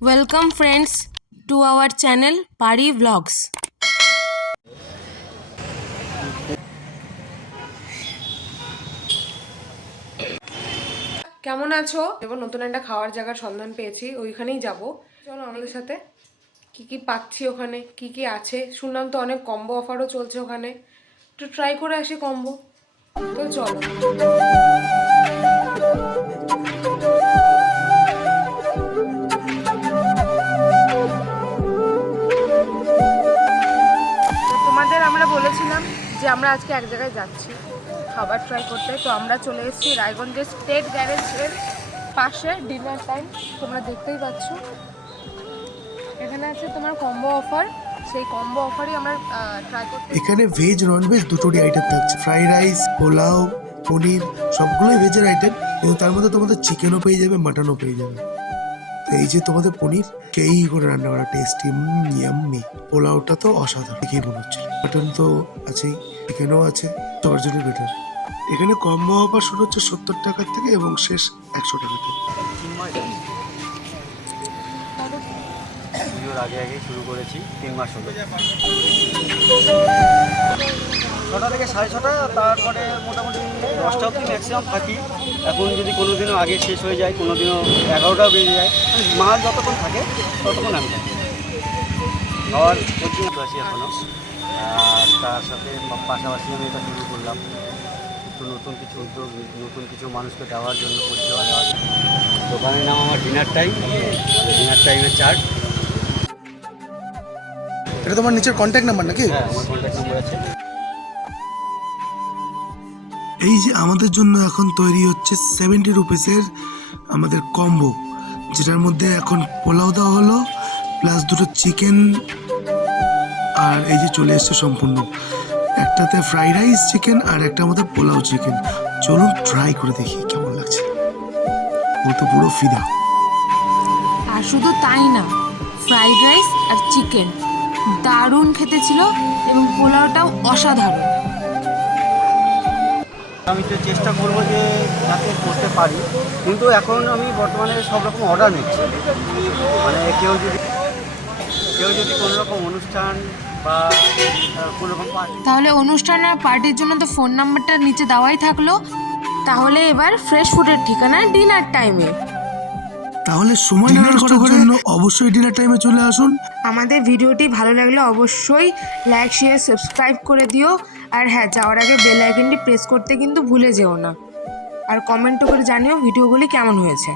Welcome friends to our channel Pari Vlogs. কেমন আছো? এবার নতুন একটা খাওয়ার জায়গার সন্ধান পেয়েছি, ওইখানেই যাব। চলো আমাদের সাথে। কি কি পাচ্ছি ওখানে, কি কি আছে শুনলাম তো অনেক কম্বো অফারও চলছে ওখানে, একটু ট্রাই করে আসি কম্বো। তো চলো। তোমাদের আমরা বলেছিলাম যে আমরা আজকে এক জায়গায় যাচ্ছি খাবার ট্রাই করতে, তো আমরা চলে এসেছি রায়গঞ্জের স্টেট গ্যারেজের পাশে। ডিনার টাইম তোমরা দেখতেই পাচ্ছ, এখানে আছে তোমার কম্বো অফার, সেই কম্বো অফারই আমরা ট্রাই করতে। এখানে ভেজ নন ভেজ দুটোরই আইটেম থাকছে, ফ্রাইড রাইস, পোলাও, পনির, সবগুলোই ভেজের আইটেম, কিন্তু তার মধ্যে তোমাদের চিকেনও পেয়ে যাবে, মাটনও পেয়ে যাবে। তো এই যে তোমাদের পনির কেই করে রান্না করা, টেস্টি, ইয়াম্মি। পোলাওটা তো অসাধারণ দেখেই মনে হচ্ছে। মাটন তো আছেই, চিকেনও আছে, সবার জন্য বেটার। এখানে কম্বো অফার শুরু হচ্ছে 70 টাকার থেকে এবং শেষ 100 টাকা থেকে। পুজোর আগে শুরু করেছি, 3 মাস হলো। 6টা থেকে 6:30, তারপরে মোটামুটি 10টা অবধি ম্যাক্সিমাম থাকি। এখন যদি কোনো দিনও আগে শেষ হয়ে যায়, কোনো দিনও 11টাও বেজে যায়, মাল যতক্ষণ থাকে ততক্ষণ আমি থাকি। খাওয়ার প্রতিনিয়ত আছি এখনও। আর তার সাথে পাশাপাশি আমি এটা শুরু করলাম একটু নতুন কিছু উদ্যোগ, নতুন কিছু মানুষকে দেওয়ার জন্য, পরিষেবা দেওয়ার জন্য। দোকানের নাম আমার ডিনার টাইমের চার্ট। এটা তোমার নিচের কন্ট্যাক্ট নাম্বার নাকি? হ্যাঁ, আমার কন্ট্যাক্ট নাম্বার আছে। এই যে আমাদের জন্য এখন তৈরি হচ্ছে 70 রুপিসের আমাদের কম্বো, যেটার মধ্যে এখন পোলাও দেওয়া হলো প্লাস দুটো চিকেন, আর এই যে চলে এসছে সম্পূর্ণ একটাতে ফ্রাইড রাইস চিকেন আর একটা আমাদের পোলাও চিকেন। চলুন ট্রাই করে দেখি কেমন লাগছে। ও তো পুরো ফিদা। আর শুধু তাই না, ফ্রাইড রাইস আর চিকেন দারুণ খেতে ছিল এবং পোলাওটাও অসাধারণ। আমি তো চেষ্টা করবো যে যাতে করতে পারি, কিন্তু এখন আমি বর্তমানে সব রকম অর্ডার নিচ্ছি। মানে কেউ যদি কোনো রকম অনুষ্ঠান বা কোনো রকম তাহলে অনুষ্ঠান আর পার্টির জন্য তো ফোন নাম্বারটা নিচে দেওয়াই থাকলো। তাহলে এবার ফ্রেশ ফুডের ঠিকানা ডিনার টাইমে। তাহলে সময় নষ্ট করার জন্য অবশ্যই ডিনার টাইমে চলে আসুন। আমাদের ভিডিওটি ভালো লাগলে অবশ্যই লাইক শেয়ার সাবস্ক্রাইব করে দিও। আর হ্যাঁ, যাওয়ার আগে বেল আইকনটি প্রেস করতে কিন্তু ভুলে যেও না। আর কমেন্টও করে জানিও ভিডিওগুলি কেমন হয়েছে।